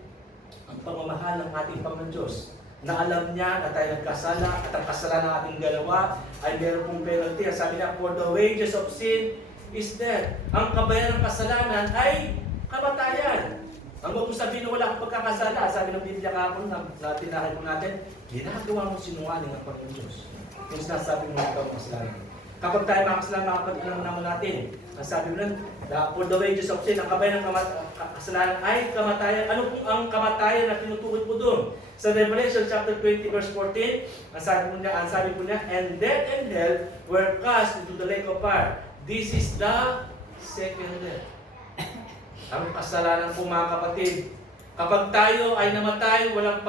ang pagmamahal ng ating Panginoon Diyos, na alam niya na tayo nagkasala at ang kasalanan ng ating dalawa ay meron pong penalty. Ang sabi niya, for the wages of sin is death. Ang kabayaran ng kasalanan ay kamatayan. Ang huwag mong sabihin na wala akong pagkakasala, sabi ng Biblia kahapon na tinakay po natin, ginagawa mo sinungaling ang Panginoon Diyos. Kung sinasabi mo ikaw ang kasalanan. Kapag tayo makasalanan, makapag-ilang naman natin. Ang sabi mo nun, for the wages of sin, ang kabayaran ng kasalanan ay kamatayan. Ano kung ang kamatayan na tinutukoy po doon? Sa Revelation chapter 20 verse 14, ang sabi po niya, and death and hell were cast into the lake of fire. This is the second death. Ang kasalanan po mga kapatid, kapag tayo ay namatay, walang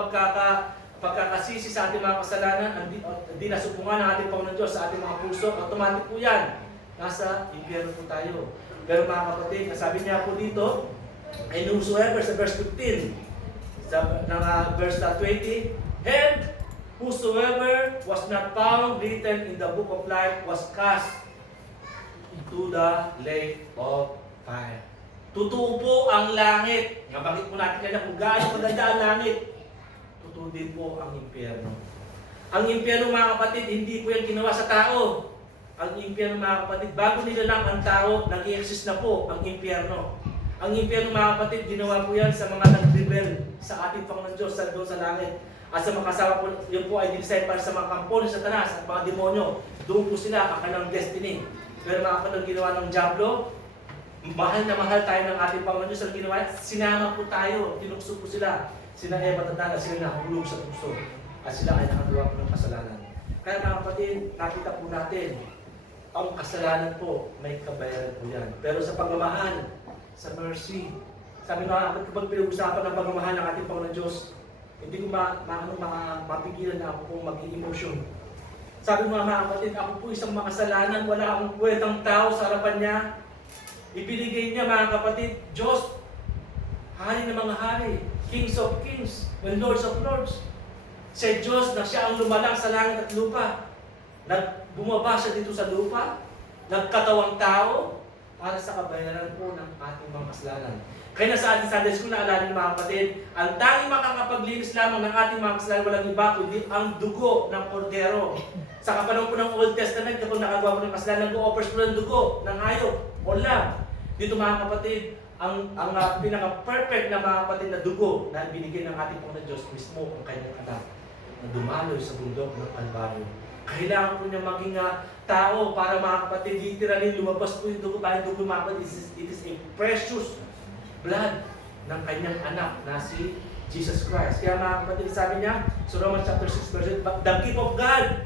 pagkakasisi sa ating mga kasalanan, hindi nasupungan ng ating Panginoon Diyos sa ating mga puso, automatic po yan. Nasa impyerno po tayo. Pero mga kapatid, sabi niya po dito, and whosoever sa verse 15, verse 20, and whosoever was not found written in the book of life was cast into the lake of fire. Totoo po ang langit. Nabanggit po natin kanina kung gaano maganda ang langit. Totoo din po ang impyerno. Ang impyerno mga kapatid, hindi po yan ginawa sa tao. Ang impyerno mga kapatid, bago nilalang ang tao, nag-i-exist na po ang impyerno. Ang impyerno mga kapatid, ginawa po yan sa mga nag-rebel sa ating Panginoon Diyos doon sa langit. At sa mga kasama po, yun po ay design para sa mga kampo ni Satanas at mga demonyo. Doon po sila ang kanilang destiny. Pero mga kapatid, ginawa ng Diablo, mahal na mahal tayo ng ating Panginoon Diyos. Ang ginawa, sinama po tayo, tinukso po sila. Sina Eva at Adan, sila nahulog sa tukso. At sila ay nakagawa po ng kasalanan. Kaya mga kapatid, nakita po natin, ang kasalanan po, may kabayaran po yan. Pero sa pagmamahal, sa mercy, sabi nga, kapag pinag-usapan ng pagmamahal ng ating Panginoon Diyos, hindi ko mapigilan na ako kung mag-i-emotion. Sabi mga kapatid, ako po isang makasalanan, wala akong kwentang tao sa harapan niya. Ibinigay niya mga kapatid, Diyos, hari ng mga hari, kings of kings, and lords of lords. Sa Diyos na siya ang lumalang sa langit at lupa. Bumaba siya dito sa lupa, nagkatawang tao, para sa kabayaran po ng ating mga kasalanan. Kaya na sa ating Sunday School, naalala mga kapatid, ang tanging makakapaglinis lamang ng ating mga kasalanan, walang iba, kundi ang dugo ng kordero. Sa kapanahon po ng Old Testament, kapag nakagawa po ng kasalanan, offers po ng dugo ng hayop o lamb. Dito mga kapatid, ang pinaka-perfect na mga kapatid na dugo na binigay ng ating Panginoon Diyos mismo ang kanyang anak na dumaloy sa bundok ng Kalbaryo. Kailangan po niya maging tao para mga kapatid, literally lumabas po yung dugo. Parang dugo mga kapatid, it is a precious blood ng kanyang anak na si Jesus Christ. Kaya mga kapatid, sabi niya sa Romans chapter 6 verse 8, the gift of God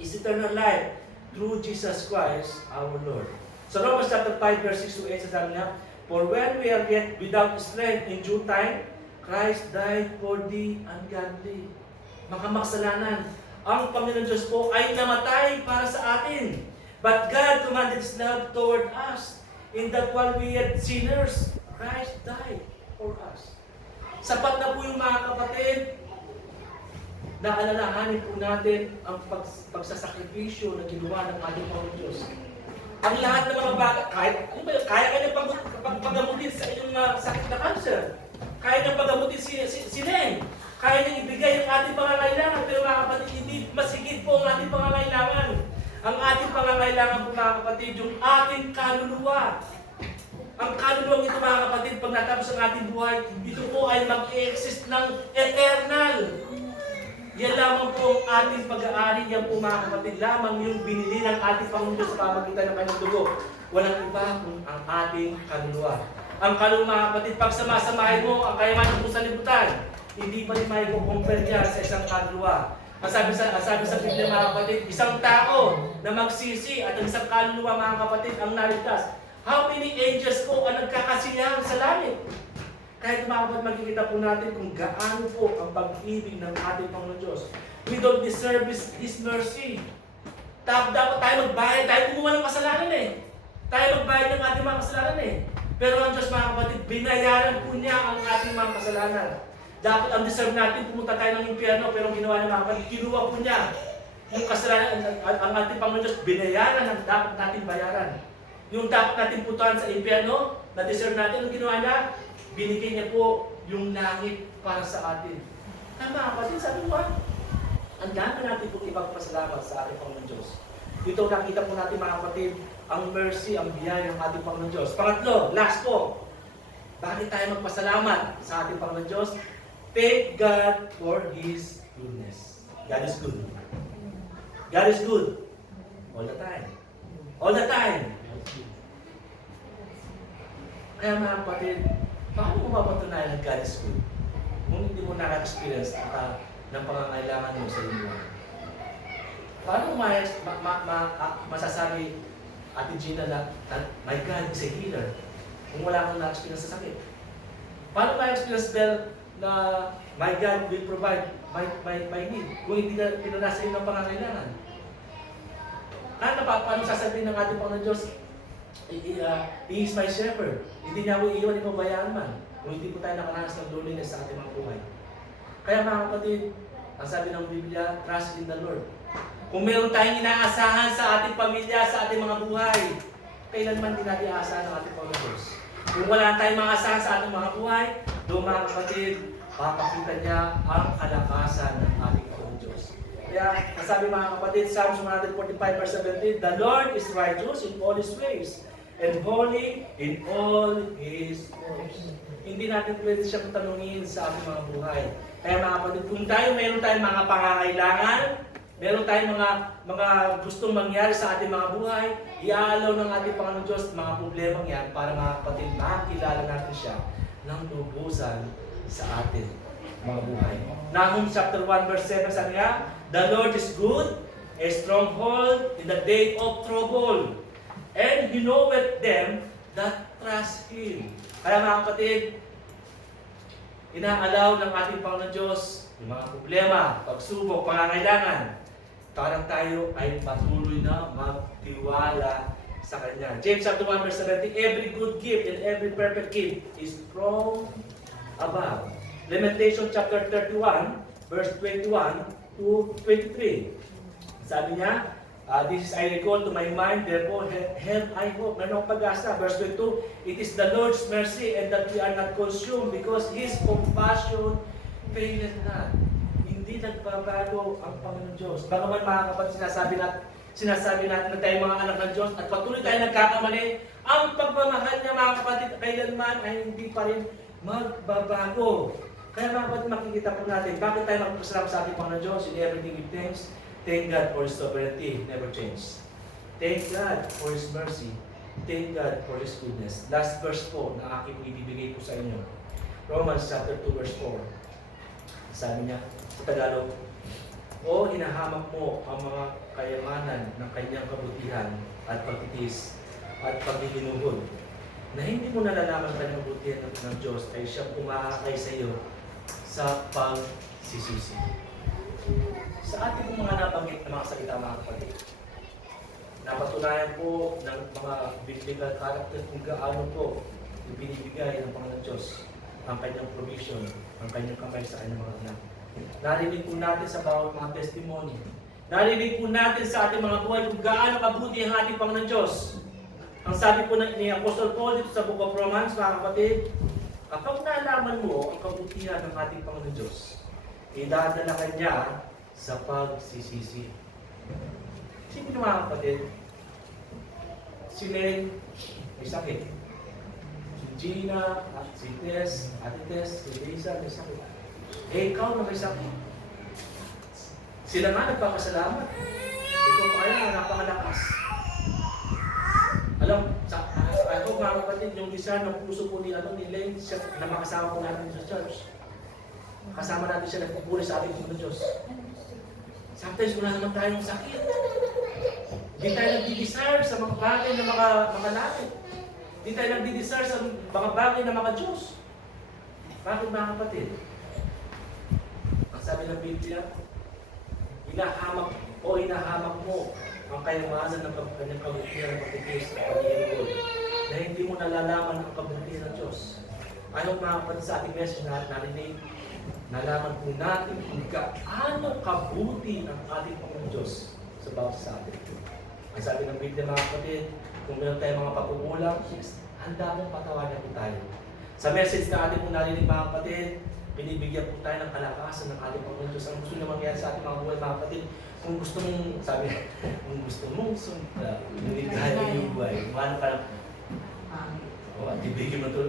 is eternal life through Jesus Christ our Lord. Sa Romans chapter 5 verse 6 to 8, sabi niya, for when we are yet without strength, in due time, Christ died for the ungodly. Mga makasalanan, ang Panginoon Diyos po ay namatay para sa atin. But God commanded His love toward us, in that while we yet sinners, Christ died for us. Sapat na po yung mga kapatid, na alalahanin po natin ang pagsasakripisyo na ginawa ng ating Panginoon Diyos. Ang lahat ng mga bagay, kaya kanyang pagamutin sa inyong sakit na cancer. Kaya niyang pagamutin si Len. Kaya niyang ibigay yung ating pangangailangan. Pero mga kapatid, hindi masigit po ang ating pangangailangan. Ang ating pangangailangan po mga kapatid, yung ating kaluluwa. Ang kaluluwang ito mga kapatid, pag natapos ang ating buhay, ito po ay mag-i-exist ng eternal. Yan lamang po ang ating pag-aari, yan po mga kapatid, lamang yung binili ng ating Panginoon Diyos sa pamagitan ng kanyang dugo. Walang iba kung ang ating kaluluwa. Ang kaluluwa mga kapatid, pag samasamahin mo ang kayamanan mo sa libutan, hindi pa rin may compare niya sa isang kaluluwa. Ang sabi sa Biblia mga kapatid, isang tao na magsisi at ang isang kaluluwa mga kapatid ang naligtas. How many angels po ang nagkakasiyahan sa langit? Kahit mga kapatid, makikita po natin kung gaano po ang pag-ibig ng ating Panginoon Diyos. We don't deserve His mercy. Dapat tayo magbayad, tayo gumawa ng kasalanan eh. Tayo magbayad ng ating mga kasalanan eh. Pero ang Diyos mga kapatid, binayaran po niya ang ating mga kasalanan. Dapat ang deserve natin, pumunta tayo ng impyerno, pero ang ginawa niya mga kapatid, kinuha po niya. Yung kasalanan, ang ating Panginoon Diyos, binayaran ang dapat natin bayaran. Yung dapat natin putuhan sa impyerno, na deserve natin, ang ginawa niya, binigay niya po yung langit para sa atin. Kaya mga kapatid, sabi mo, ang dami natin po ipagpasalamat sa ating Panginoon Diyos. Dito nakita po natin mga kapatid, ang mercy, ang biyaya ng ating Panginoon Diyos. Pangatlo, last po, bakit tayo magpasalamat sa ating Panginoon Diyos? Thank God for His goodness. God is good. God is good. All the time. All the time. Kaya mga kapatid, paano mo mapatunayan na God is good? Kung hindi mo naka-experience ng pangangailangan mo sa iyo. Paano mo masasabi, Ate Gina, na my God is a healer kung wala kang na-experience sa sakit? Paano ma-experience, Bel, na my God will provide my need kung hindi ka pinanasa ng pangangailangan? Paano sasabihin ng ating Panginoon Diyos, He is my shepherd. Hindi niya ako iiwan, ikaw bayaan man. Kung hindi po tayo nakaranas ng loneliness sa ating mga buhay. Kaya mga kapatid, ang sabi ng Biblia, trust in the Lord. Kung meron tayong inaasahan sa ating pamilya, sa ating mga buhay, kailanman din natin aasahan ng ating Panginoon Diyos. Kung wala tayong mga asahan sa ating mga buhay, doon mga kapatid, papakita niya ang kalakasan ng ating Panginoon Diyos. Kaya, nasabi mga kapatid, Psalms 145 verse 17, the Lord is righteous in all His ways, and holy in all His ways. Hindi natin pwede siyang tanungin sa ating mga buhay. Kaya mga kapatid, kung mayroon tayong mga pangangailangan, meron tayong mga gustong mangyari sa ating mga buhay, iaalaw ng ating Panginoon Diyos mga problemang yan para mga kapatid, makakilala natin siya ng lubusan sa ating mga buhay. Nahum chapter 1 verse 7 sabi nga, the Lord is good, a stronghold in the day of trouble, and He knoweth them that trust Him. Kaya mga kapatid, inaalaw ng ating Panginoon Diyos yung mga problema, pagsubok, pangangailangan, para tayo ay patuloy na magtiwala sa Kanya. James chapter 1 verse 17, every good gift and every perfect gift is from above. Lamentation chapter 31 verse 21 to 23. Sabi niya, this is I recall to my mind, therefore have I hope. Meron akong pag-asa. Verse 22, it is the Lord's mercy and that we are not consumed because His compassion faileth not. Hindi nagbabago ang Panginoon Diyos. Bagaman mga kapatid, sinasabi natin na tayo mga anak ng Diyos at patuloy tayo nagkakamali, ang pagmamahal niya mga kapatid kailanman ay hindi pa rin magbabago. Kaya mga kapatid, makikita po natin bakit tayo magpasalamat sa ating Panginoon Diyos in everything we thanks. Thank God for His sovereignty, never change. Thank God for His mercy. Thank God for His goodness. Last verse po na aking ibibigay po sa inyo. Romans chapter 2 verse 4. Sabi niya sa Tagalog, o hinahamak mo ang mga kayamanan ng kanyang kabutihan at pagtitis at paghihinuhod, na hindi mo nalalaman kanyang kabutihan ng Diyos ay siyang umahakay sa iyo sa pagsisisi. Sa ating pong mga nabanggit na mga salita mga kapatid, napatunayan po ng mga biblical characters kung gaano po ibinibigay ng Panginoon Diyos ang kanyang provision, ang kanyang kamay sa kanyang mga anak. Narinig po natin sa bawat mga testimony. Narinig po natin sa ating mga buhay kung gaano kabuti ang ating Panginoon Diyos. Ang sabi po ni Apostle Paul dito sa Book of Romans, mga kapatid, kapag nalaman mo ang kabutihan ng ating Panginoon Diyos, idadala ka niya sa pagsisisi. Sino mga kapatid? Si Len, may sakit. Si Gina, si Tess, Ate Tess, si Lisa, may sakit. Eh, ikaw na may sakit. Sila nga nagpapasalamat. Ikaw pa kaya na napakalakas. Alam, ako mga kapatid, yung isa ng puso po ni Len, na makasama po natin sa church. Kasama natin siya nagpupuri sa ating Panginoon Diyos. Sometimes wala naman tayong sakit. Hindi tayo nagdi-desire sa mga bagay na makalapit. Hindi tayo nagdi-desire sa mga bagay na maka-Diyos. Bakit mga kapatid? Ang sabi ng Biblia, hinahamak mo ang kayamanan ng kanyang kabutihan ng pagkikis at pag-iinigod na hindi mo nalalaman ang kabutihan ng Diyos. Ayaw mga kapatid sa ating message na narinig, nalaman po natin kung gaano kabuti ang ating Panginoon Diyos sa bawat sa atin. Ang sabi ng Biblia mga kapatid, kung meron tayong mga pagkukulang, handa mong patawanan po tayo. Sa message na ating po narinig mga kapatid, binibigyan po tayo ng kalakasan ng ating Panginoon Diyos. Ang gusto na mangyari sa ating mga buhay mga kapatid, kung gusto mong, sabi, kung gusto mong niligahan yung buhay, kumano ka lang, tibigin mo ito.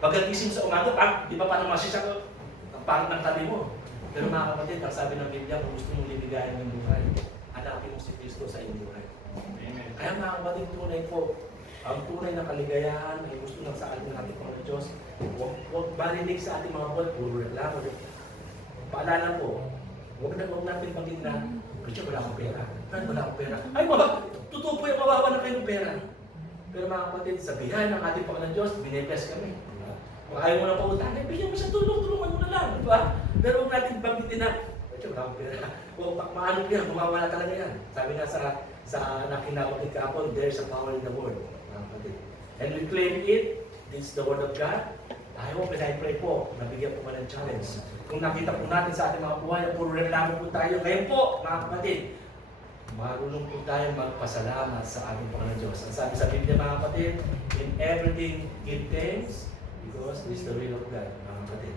Pagkagising sa umaga, di ba parang masisya ko, ang pangit ng tabi mo. Pero mga kapatid, ang sabi ng Biblia, kung gusto mong niligahan yung buhay, hanapin mo si Kristo sa iyong buhay. Kaya mga kapatid, tunay po, ang tunay na kaligayahan ay gusto lang sa ating Panginoon Diyos. Huwag marinig sa ating mga buhay, puro reklamo. Paalala po, huwag natin pagin na, Christian, wala akong pera. Wala akong pera. Ay, totoo po yung kawawa na kayo ng pera. Pero mga kapatid, sabihan ng ating Panginoon Diyos, binibes kami. Kung ayaw mo na pautangin, bigyan mo siya tulungan mo na lang. Diba? Pero huwag natin banggitin na, Christian, wala akong pera. Maano yan, mawawala talaga yan. Sabi nga sa nakinabagit kahapon, there's a power in the word. And we claim it, this is the word of God. I hope and I pray po, nabigyan po ka ng challenge. Kung nakita po natin sa ating mga buhay na puro reklamo po tayo, ngayon po, mga kapatid, marunong po tayo magpasalamat sa ating Panginoon Diyos. Ang sabi sa Biblia mga kapatid, in everything give thanks because this is the will of God, mga kapatid.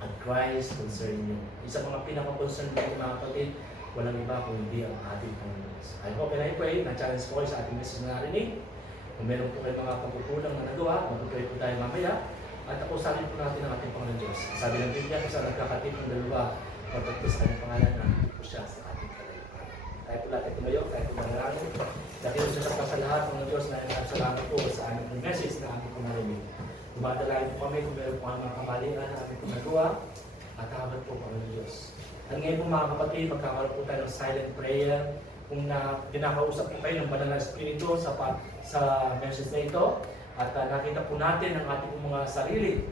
And Christ concerning you. Isa mga pinaka-concern dito mga kapatid, walang iba kung hindi ang ating Panginoon Diyos. I hope and I pray, na-challenge po kayo sa ating message na narinig. Kung meron po kayo mga pagkukulang na nagawa, mag-pray po tayo mamaya. At ako sabi po natin ang ating Panginoon Diyos. Sabi ng Biblia, kung saan nagkakatip ng dalawa, pagkakit sa kanyang pangalan, nandito po siya sa ating kalayuan. Tayo po natin tumayo, tayo po manalangin. Dahil siya sa lahat ng Diyos na salamat po sa aming message na aming kumarinig. Dumadalayan po kami kung meron po ang mga kamalian na aming kumagawa at habat po Panginoon Diyos. At ngayon po mga kapatid, magkakaroon po tayo ng silent prayer. Kung pinakausap po kayo ng Banal na Espiritu sa message na ito, at nakita po natin ang ating mga sarili,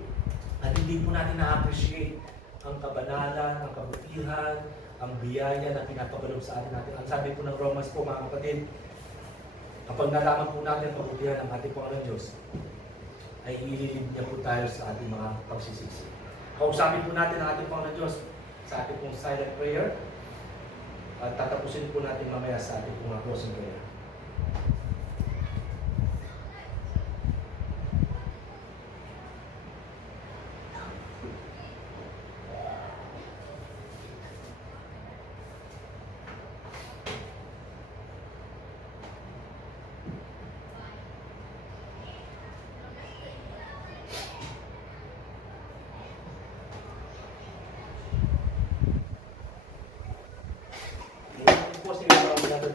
at hindi po natin na-appreciate ang kabanalan, ang kabutihan, ang biyaya na pinapagalob sa atin natin. Ang sabi po ng Romans po mga kapatid, kapag nalaman po natin ang kabutihan ng ating Panginoon Diyos, ay ililid niya po tayo sa ating mga pagsisisi. Kausapin po natin ang ating Panginoon Diyos sa ating pong silent prayer, at tatapusin po natin mamaya sa ating mga closing prayer.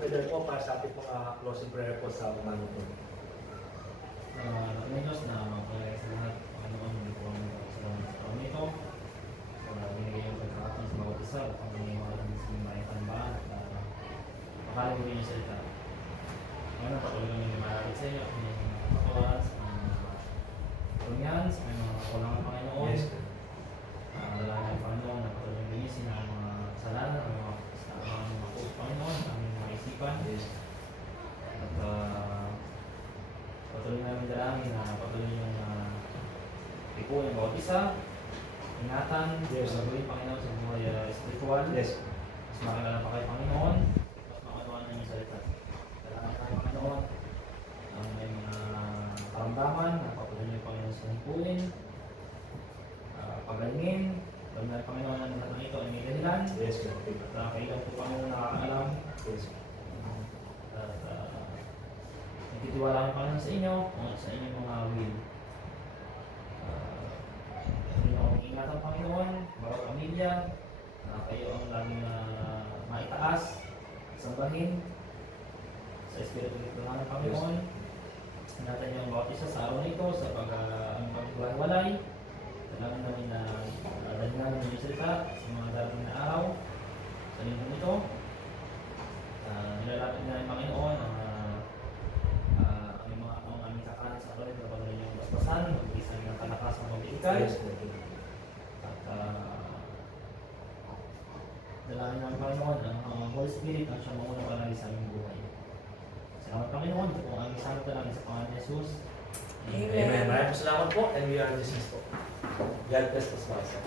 Pwede po para sa ating mga closing prayer po sa umaga po. Diyos na magpalaya sa lahat, Panginoon, hindi po ang salamat sa kami ito. Binigay yung pagkakataon sa bawat isa, at ang mga may tanbaan, at makalim mo yung salita. Ngayon, patuloy kami may marapit sa iyo, may kapakawalan sa mga tulungan, sa mga kulangan Panginoon. Yes. Dalangin Panginoon na patuloy linisin ang mga isa, ingatan, Yes. gagawin Panginoon sa buhay spiritual. Yes. Mas makilala pa kay Panginoon, mas makanuan na yung salita. Kailangan tayo Panginoon ang may mga karamdaman, napapunan niyo yung Panginoon sa himpuin, pagalingin, alam na ng Panginoon na lahat ng ito ay may dahilan. Yes, Lord. At kayo po Panginoon nakakaalam. Yes. At nagtitiwala ang Panginoon sa inyo at sa inyong mga will. Ang ingatan ng Panginoon, bawat pamilya, kayo ang laging maitaas, sambahin sa Espiritu ng Panginoon. Ingatan niyo ang bawat isa sa araw na ito sa pag-walay. Kailangan namin na dahil namin yung salita sa mga darating na araw sa lingkong ito. Nilalapit na ng Panginoon ang aming kakanin sa kalit na pagkain yung basbasan, mag-isa ng kalakasang pag-iikay. Yes, Lord. At dalangin ng Panginoon ang Holy Spirit ang siyang maunang palagi sa aming buhay. Salamat Panginoon, ito po ang aming salamat talaga sa Panginoon Jesus. Amen. Maraming salamat po and we are dismissed po. God bless us, Pastor.